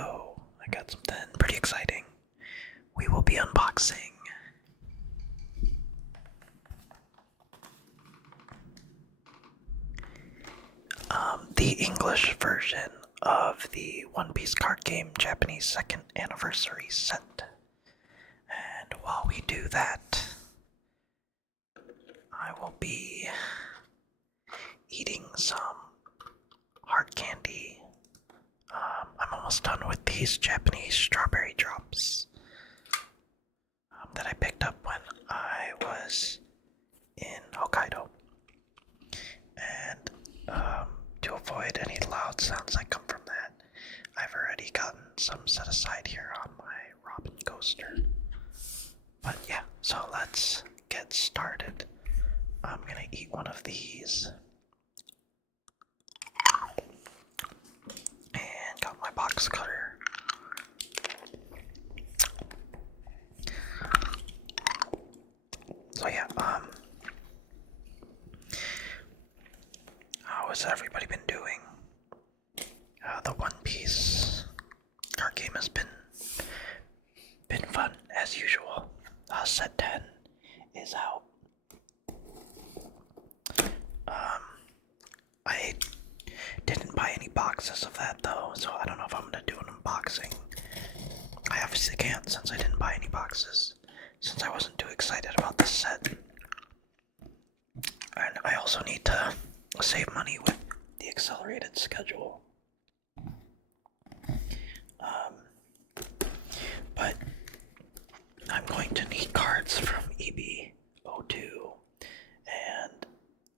go. I got something pretty exciting. We will be unboxing the English version of the One Piece card game Japanese second anniversary set. And while we do that, I will be eating some hard candy. I'm almost done with these Japanese strawberry drops that I picked up when I was in Hokkaido. And to avoid any loud sounds that come from that, I've already gotten some set aside here on my Robin coaster. But yeah, so let's get started. I'm gonna eat one of these. And got my box cutter. So yeah, how has everybody been doing? The One Piece card game has been fun as usual. Set 10 is out. I didn't buy any boxes of that though, so I don't know if I'm gonna do an unboxing. I obviously can't since I didn't buy any boxes, since I wasn't too excited about this set. And I also need to save money with the accelerated schedule. But I'm going to need cards from EB02 and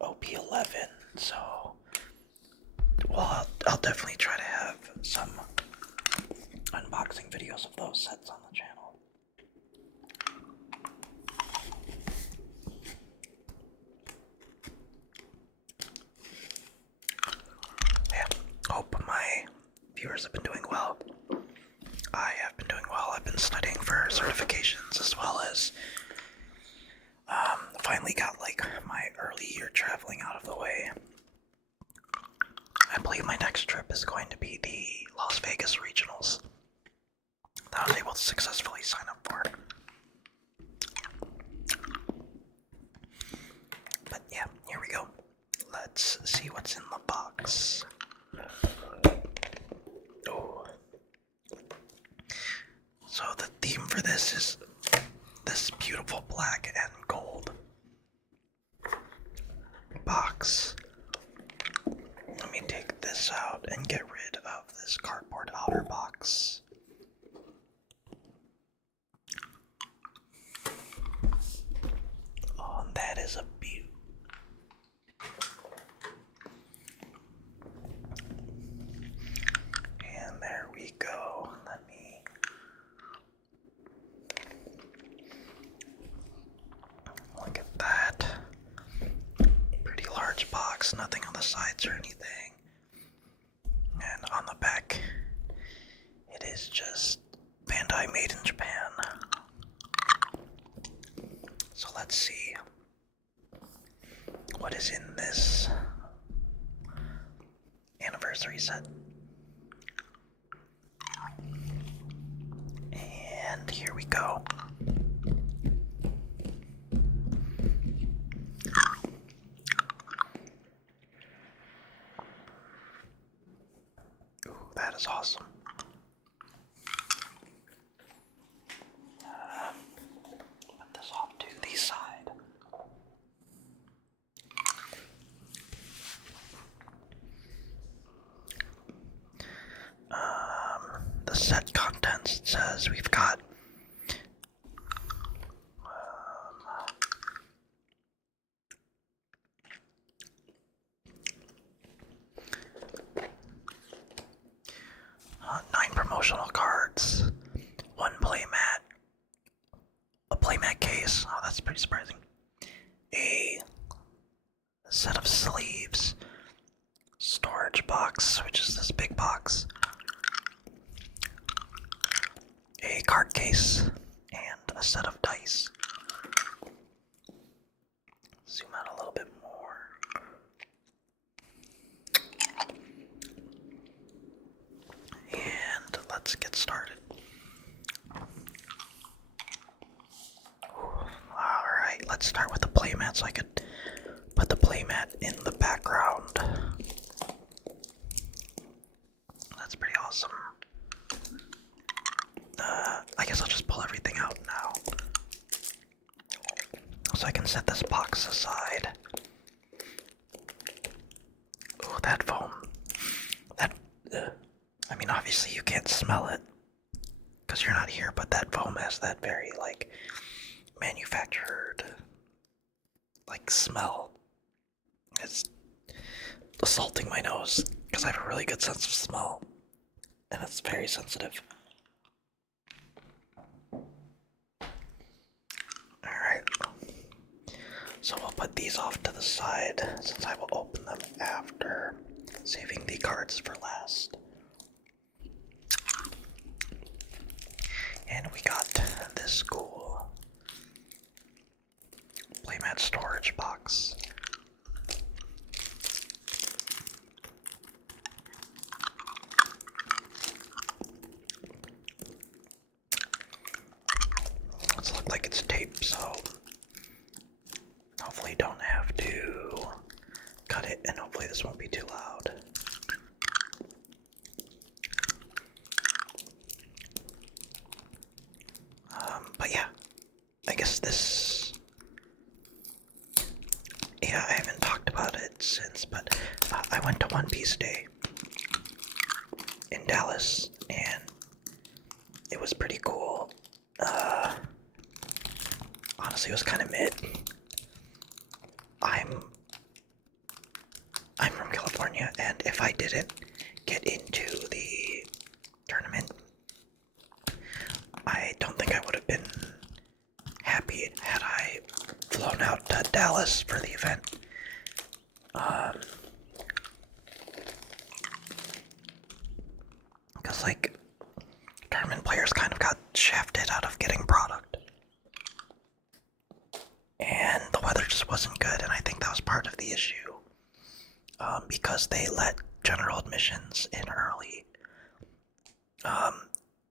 OP11, so well, I'll definitely try to have some unboxing videos of those sets on the channel. Yeah, hope my viewers have been doing well. I have been doing well. I've been studying for certifications as well as finally got like my early year traveling out of the way. I believe my next trip is going to be the Las Vegas Regionals that I was able to successfully sign up for. But yeah, here we go. Let's see what's in the box. Oh. So the theme for this is this beautiful black and gold box. Let me take this out and get rid of this cardboard outer box. Oh, and that is a beaut. And there we go. Let me look at that. Pretty large box, nothing on the sides or anything. And on the back, it is just Bandai made in Japan. So let's see what is in this anniversary set. And here we go. Ooh, that is awesome. Put this off to the side. The set contents, it says we've got nine promotional cards, one playmat, a playmat case, oh that's pretty surprising, a set of sleeves, storage box, which is this big box, a card case, and a set of dice. Zoom out a little bit more. And let's playmat so I could put the playmat in the background. That's pretty awesome. I guess I'll just pull everything out now. So I can set this box aside. Oh, that foam. That, I mean, obviously you can't smell it because you're not here, but that foam has that very, like, manufactured, like, smell. It's assaulting my nose because I have a really good sense of smell, and it's very sensitive. Alright, so we'll put these off to the side since I will open them after, saving the cards for last. And we got this cool playmat storage box. It's look like it's tape, so hopefully don't have to cut it, and hopefully this won't be too loud. But yeah, I guess this, yeah, I haven't talked about it since, but I went to One Piece Day in Dallas, and it was pretty cool. Honestly, it was kind of mid. I'm from California, and if I didn't get into the tournament, I don't think I would have been happy had I flown out to Dallas for the event. Because, like, tournament players kind of got shafted out of getting product. And the weather just wasn't good, and I think that was part of the issue. Because they let general admissions in early.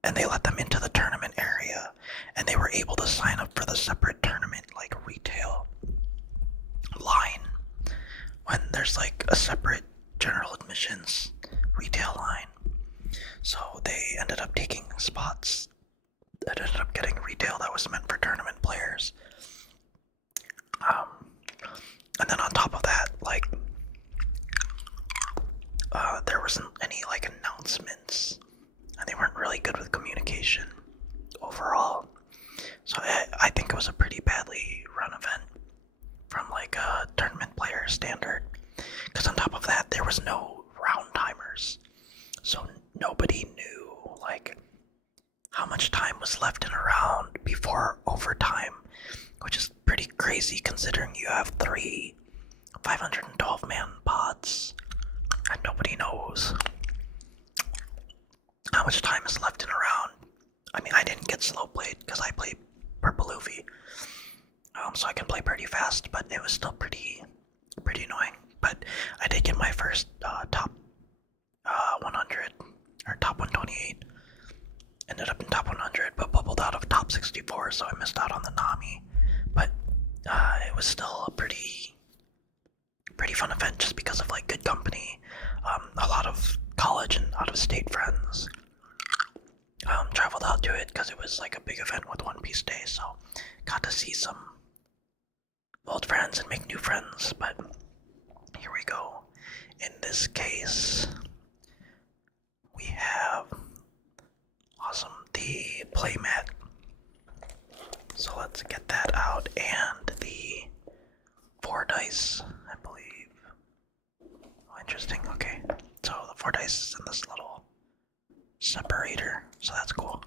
And they let them into the tournament area, and they were able to sign up for the separate tournament, like, retail line, when there's, like, a separate general admissions retail line. So they ended up taking spots that ended up getting retail that was meant for tournament players. And then on top of that, like, there wasn't any, like, announcements, and they weren't really good with communication overall. So I think it was a pretty badly run event from, like, a tournament player standard. Because on top of that, there was no round timers. So nobody knew, like, how much time was left in a round before overtime, which is pretty crazy considering you have 3 512-man pods, and nobody knows how much time is left in a round. I mean, I didn't get slow played because I played Purple Luffy, so I can play pretty fast, but it was still pretty annoying. But I did get my first top 100, or top 128. Ended up in top 100, but bubbled out of top 64, so I missed out on the Nami. But it was still a pretty fun event just because of, like, good company. A lot of college and out-of-state friends traveled out to it because it was, like, a big event with One Piece Day, so got to see some old friends and make new friends. But here we go. In this case, we have, awesome, the playmat. So let's get that out, and the 4 dice, I believe. Oh, interesting. Okay, so the 4 dice is in this little separator, so that's cool.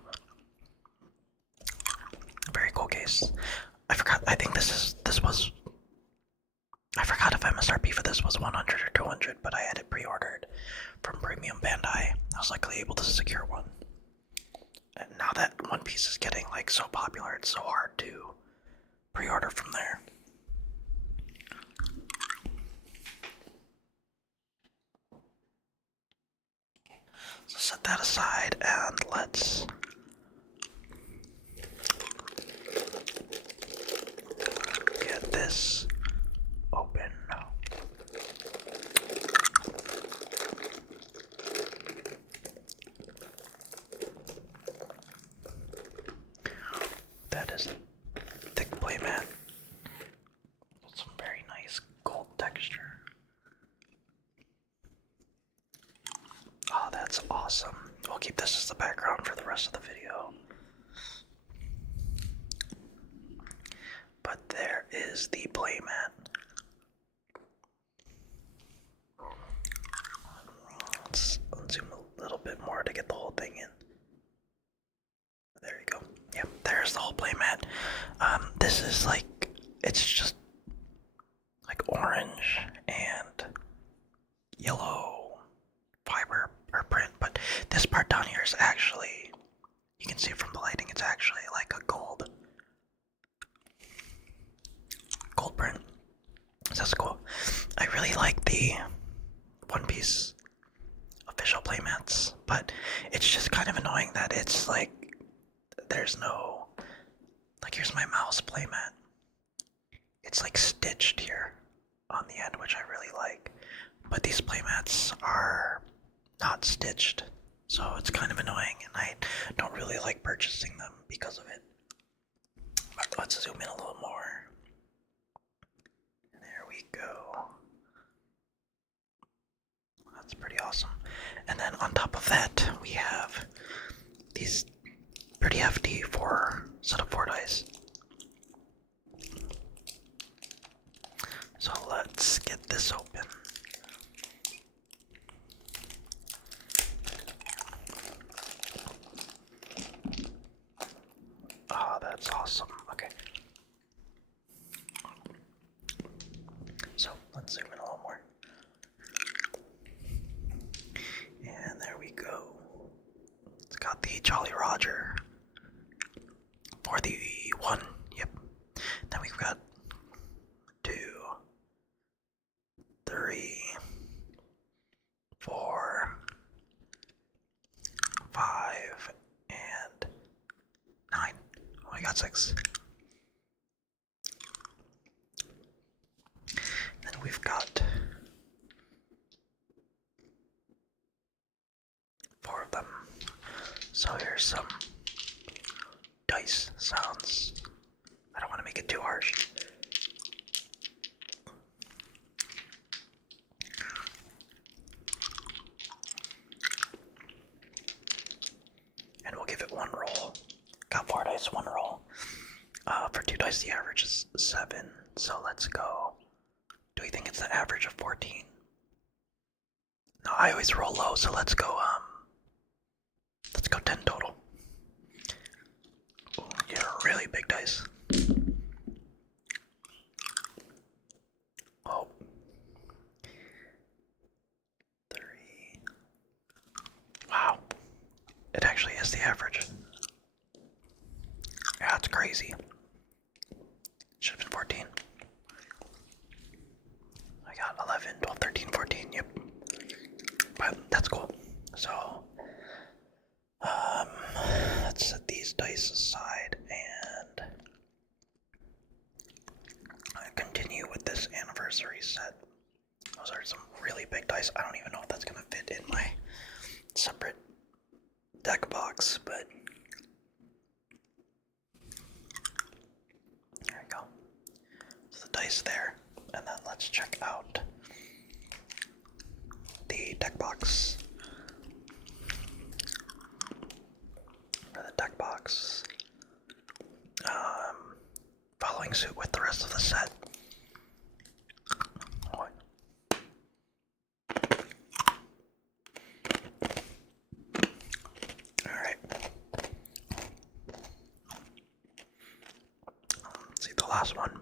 Very cool case. I forgot. I think this was. I forgot if MSRP for this was 100 or 200, but I had it pre-ordered from Premium Bandai. I was luckily able to secure one. And now that One Piece is getting, like, so popular, it's so hard to pre-order from there. So set that aside, and let's get this keep this as the background for the rest of the video. But there is the playmat. Let's zoom a little bit more to get the whole thing in. There you go. Yep, there's the whole playmat. This is like, it's just like orange and yellow fiber or print, but this part down here is actually, you can see from the lighting, it's actually like a gold print. So that's cool. I really like the One Piece official playmats, but it's just kind of annoying that it's like there's no, like, here's my mouse playmat. It's like stitched here on the end, which I really like, but these playmats are not stitched, so it's kind of annoying, and I don't really like purchasing them because of it. But let's zoom in a little more. There we go. That's pretty awesome. And then on top of that, we have these pretty hefty set of 4 dice. So let's get this open. Oh, that's awesome. Okay. So let's zoom in a little more. And there we go. It's got the Jolly Roger for the 1. Yep. Then we've got 2, 3, 4, 5, and 9. Oh, I got 6. Then we've got 4 of them. So here's some dice sounds. I don't want to make it too harsh. And we'll give it 1 roll. Got 4 dice, 1 roll. For 2 dice, the average is 7. So let's go. Do we think it's the average of 14? No, I always roll low, so let's go 10 total. Ooh, yeah, really big dice. Oh. 3. Wow. It actually is the average. Yeah, that's crazy. Should have been 14. I got 11, 12, 13, 14, yep. But that's cool. So, let's set these dice aside and continue with this anniversary set. Those are some really big dice. I don't even know if that's gonna fit in my separate deck box, but there we go. So the dice there, and then let's check out the deck box. For the deck box, following suit with the rest of the set. What? Alright. Let's see the last one.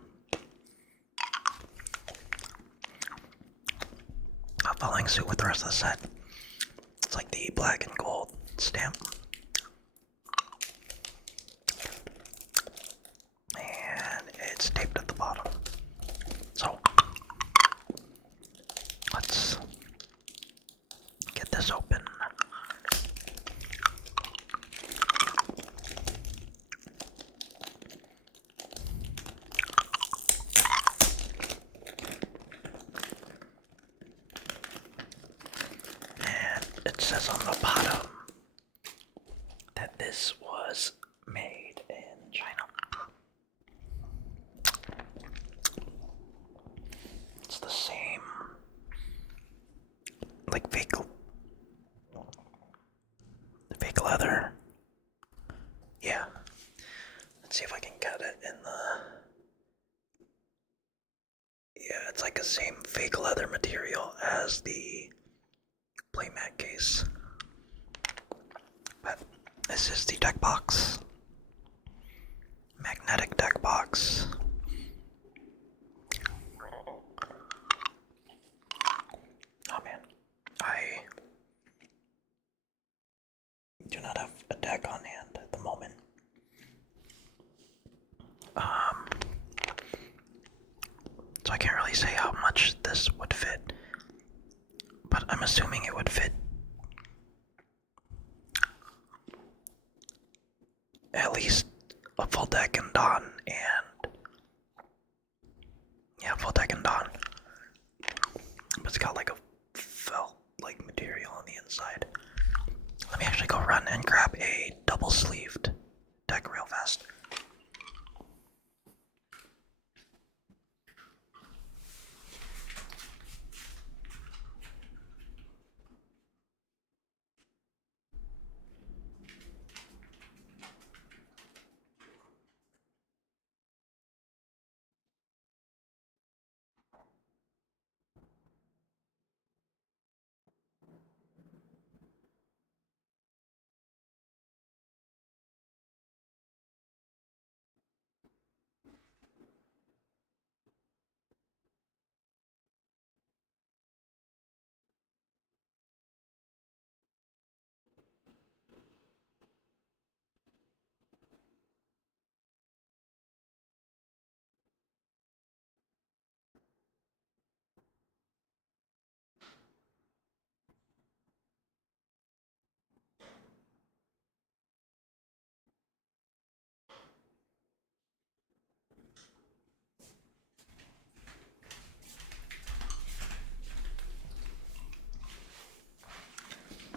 Following suit with the rest of the set. It's like the black and gold stamp. And it's taped at the bottom. So, let's get this open. And it says on the bottom that this was made in China. It's the same, like it's like the same fake leather material as the playmat case. But this is the deck box. Magnetic deck box. Oh man, I do not have a deck on hand at the moment. So I can't really say how much this would fit, but I'm assuming it would fit at least a full deck and Dawn, and yeah, full deck and Dawn. But it's got like a felt like material on the inside. Let me actually go run and grab a double sleeved deck real fast.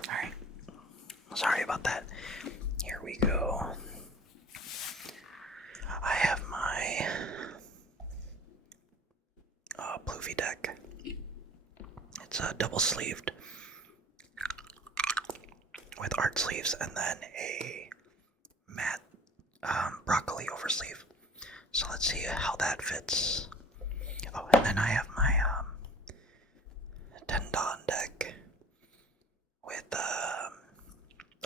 Alright, sorry about that. Here we go. I have my Ploofy deck. It's double sleeved with art sleeves and then a matte broccoli oversleeve. So let's see how that fits. Oh, and then I have my Tendon deck with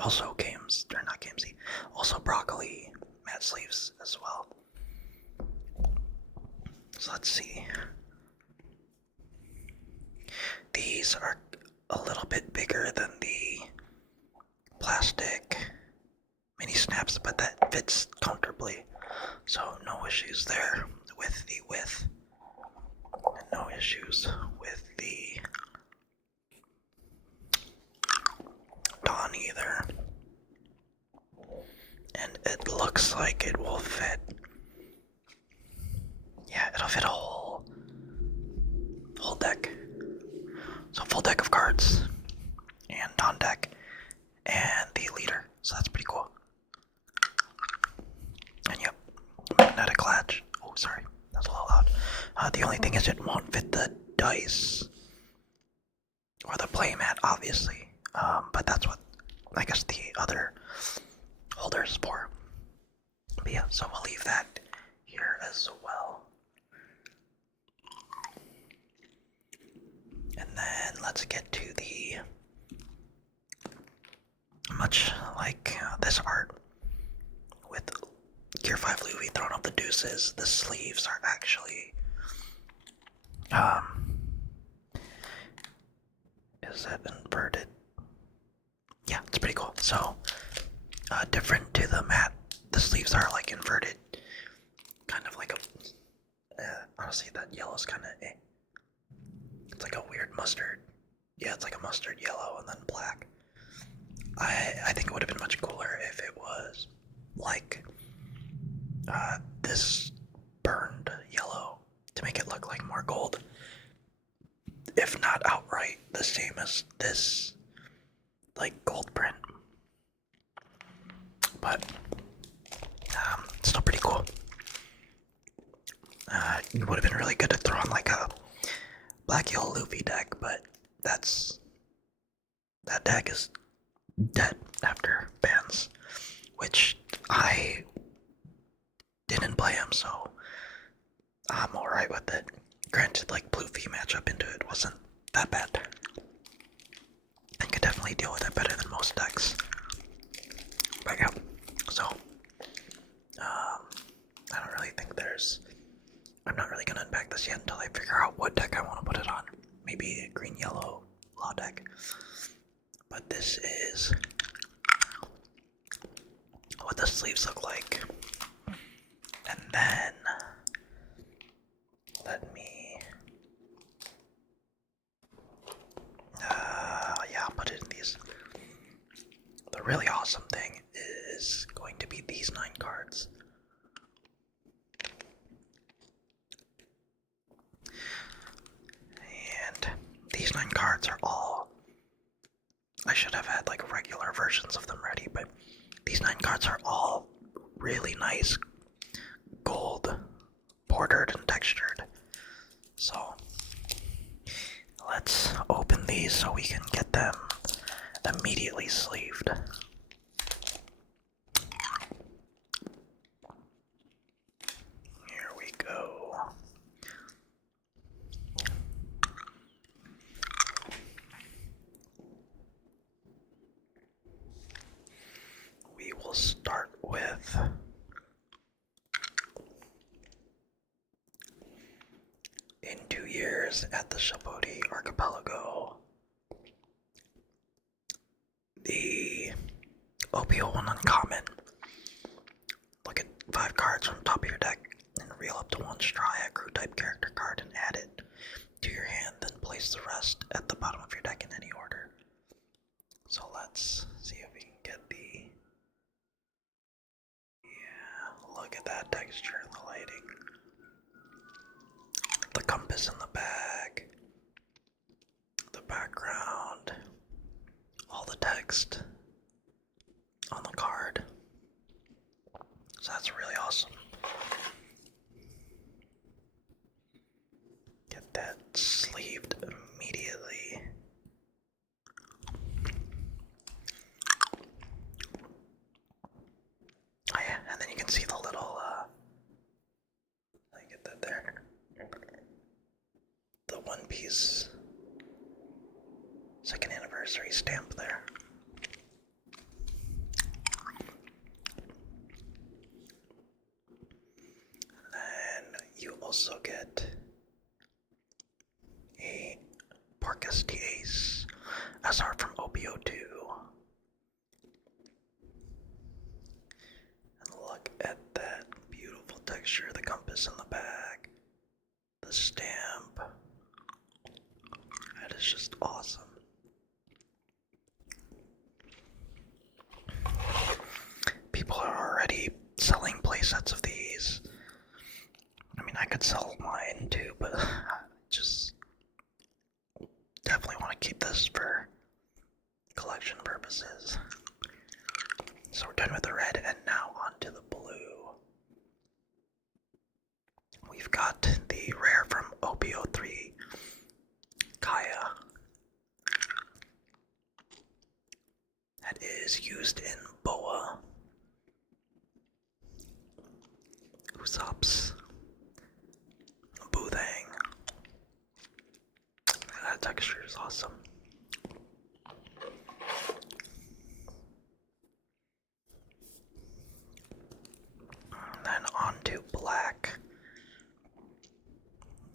also games, or not gamesy, also broccoli matte sleeves as well. So let's see. These are a little bit bigger than the plastic mini snaps, but that fits comfortably. So no issues there with the width. And no issues with the Dawn either. And it looks like it will fit. Yeah, it'll fit a whole deck. So full deck of cards and Dawn deck and the leader. So that's pretty cool. And yep, magnetic latch. Oh, sorry, that's a little loud. The only thing is it won't fit the dice or the playmat, obviously. But that's what I guess the other holder is for. But yeah, so we'll leave that here as well. And then let's get to the, much like this art with Gear 5 Louis throwing up the deuces, the sleeves are actually, is that inverted? Yeah, it's pretty cool. So, different to the matte, the sleeves are like inverted, kind of like a, honestly that yellow's kind of, it's like a weird mustard. Yeah, it's like a mustard yellow and then black. I think it would have been much cooler if it was like this burned yellow to make it look like more gold. If not outright the same as this like gold print. But still pretty cool. It would have been really good to throw on like a black yellow Luffy deck, but that deck is dead after bans, which I didn't play him, so I'm alright with it. Granted, like blue wasn't that bad. I could definitely deal with it better than most decks. But yeah, so I don't really think I'm not really gonna unpack this yet until I figure out what deck I want to put it on. Maybe a green-yellow law deck. But this is what the sleeves look like. And then let me yeah, I'll put it in these. The really awesome thing is going to be these 9 cards. And these 9 cards are all, I should have had like regular versions of them ready, but these 9 cards are all really nice gold bordered and textured. So let's open these so we can get them immediately sleeved. Here we go. We will start with in 2 years at the Shaboti Archipelago. The OPO1 uncommon. Look at 5 cards from the top of your deck and reel up to 1 Straya crew type character card and add it to your hand, then place the rest at the bottom of your deck in any order. So let's see if we can get the... Yeah, look at that texture and the lighting. The compass in the bag. The background. All the text on the card. So that's really awesome. Get that sleeved immediately. Oh yeah, and then you can see the little, let me get that there. The One Piece 2nd anniversary stamp there. And then you also get a Porcus Ace SR from OPO2. And look at that beautiful texture, the compass in the back, the stamp. That is just awesome. People are already selling playsets of these. I mean, I could sell mine too, but I just definitely want to keep this for collection purposes. So we're done with the red, and now on to the blue. We've got the rare from OPO3, Kaya. That is used in Boa. Usopp's Boothang. That texture is awesome. And then on to black.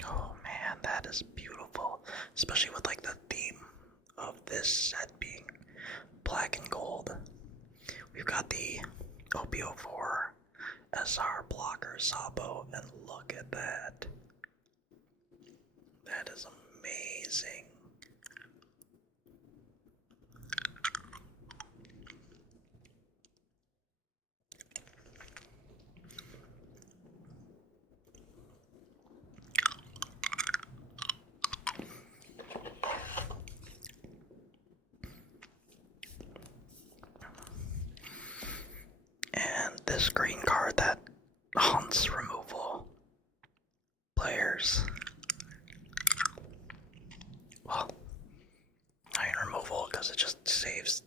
Oh man, that is beautiful. Especially with like the theme of this set being black and gold. We've got the OPO4 SR blocker Sabo, and look at that. That is amazing. And this green card that haunts removal players. Well, not in removal because it just saves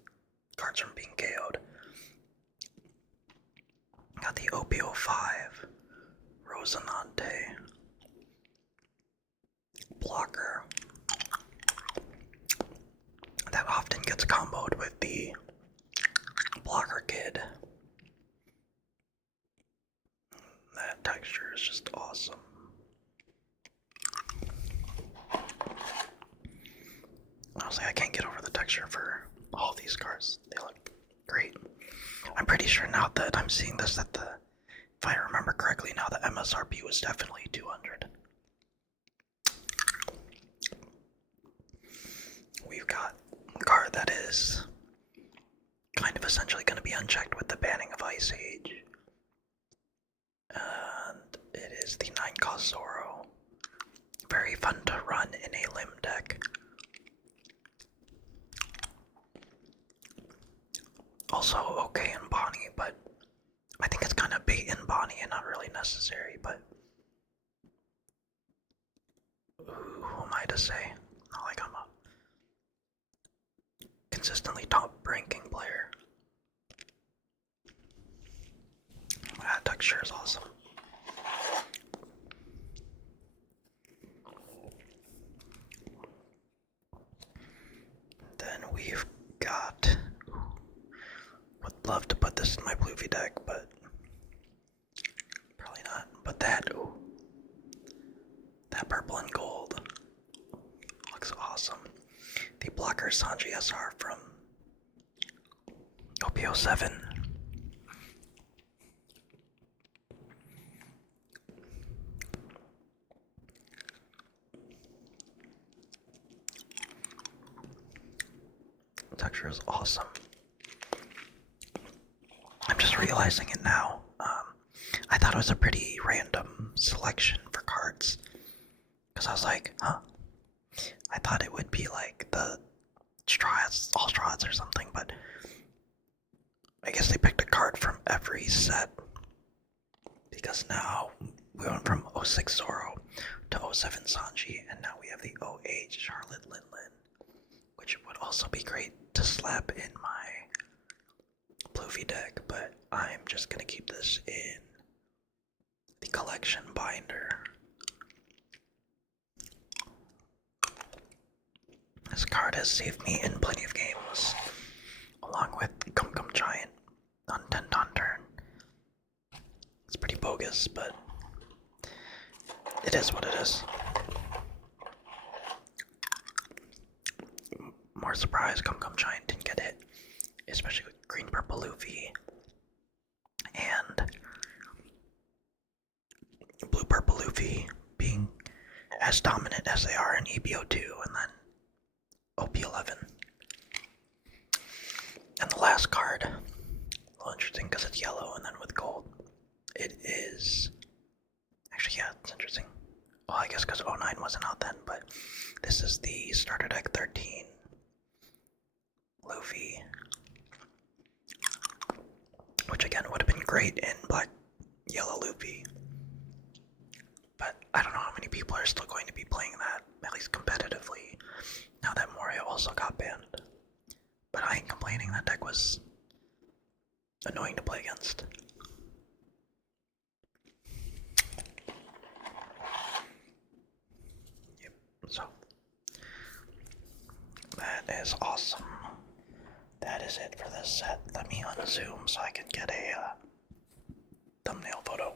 cards from being KO'd. Got the OPO5 Rosinante blocker. gets comboed with the blocker kid. That texture is just awesome. Honestly, I can't get over the texture for all these cards. They look great. I'm pretty sure now that I'm seeing this that if I remember correctly, now the MSRP was definitely 200. We've got a card that is kind of essentially going to be unchecked with the banning of Ice Age. And it is the 9-cost Zoro. Very fun to run in a limb deck. Also okay in Bonnie, but I think it's kind of bait in Bonnie and not really necessary, but who am I to say? Not like I'm a consistently top-ranking player. That texture is awesome. Then we've got... would love to put this in my Bluefy deck, but probably not. But that purple and gold looks awesome. The blocker Sanji SR from OP07. The texture is awesome. I'm just realizing it now. I thought it was a pretty random selection for cards. Because I was like, huh. I thought it would be like the Strahds, all Strahds or something, but I guess they picked a card from every set. Because now we went from 06 Zoro to 07 Sanji, and now we have the 08 Charlotte Lin Lin, which would also be great to slap in my Bluefy deck, but I'm just gonna keep this in the collection binder. This card has saved me in plenty of games, along with Kum Kum Giant on 10 on turn. It's pretty bogus, but it is what it is. More surprised Kum Kum Giant didn't get hit, especially with Green Purple Luffy and Blue Purple Luffy being as dominant as they are in EBO2 and then OP11. And the last card, a little interesting because it's yellow and then with gold. It is, actually yeah, it's interesting. Well, I guess because 09 wasn't out then, but this is the starter deck 13 Luffy, which again would have been great in black yellow Luffy, but I don't know how many people are still going to be playing that, at least competitively, now that Moria also got banned. But I ain't complaining, that deck was annoying to play against. Yep, so that is awesome. That is it for this set. Let me unzoom so I can get a thumbnail photo.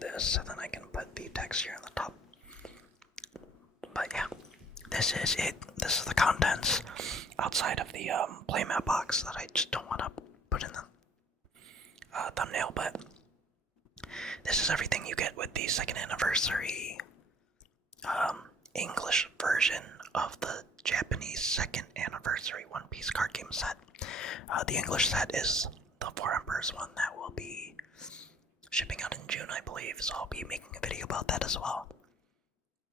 This, and then I can put the text here on the top. But yeah, this is it. This is the contents outside of the playmat box that I just don't want to put in the thumbnail. But this is everything you get with the second anniversary English version of the Japanese second anniversary One Piece card game set. The English set is the Four Emperors one that will be shipping out in June, I believe, so I'll be making a video about that as well.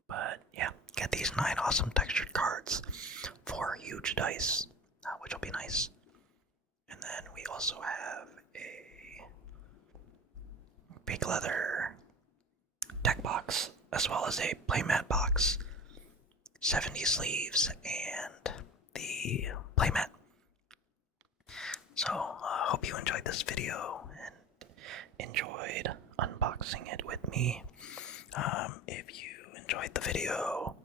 But yeah, get these 9 awesome textured cards for huge dice, which will be nice. And then we also have a big leather deck box, as well as a playmat box, 70 sleeves, and the playmat. So, hope you enjoyed this video and enjoyed unboxing it with me. If you enjoyed the video,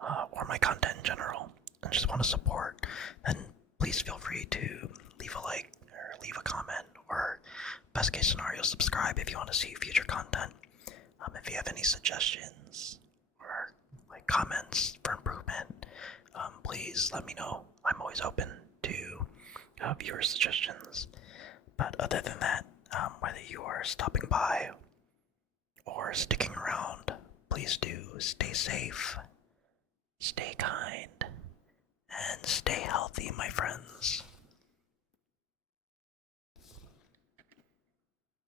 or my content in general, and just want to support, then please feel free to leave a like, or leave a comment, or best case scenario, subscribe if you want to see future content. If you have any suggestions or like comments for improvement, please let me know. I'm always open to viewer suggestions. But other than that, whether you are stopping by or sticking around, please do stay safe, stay kind, and stay healthy, my friends.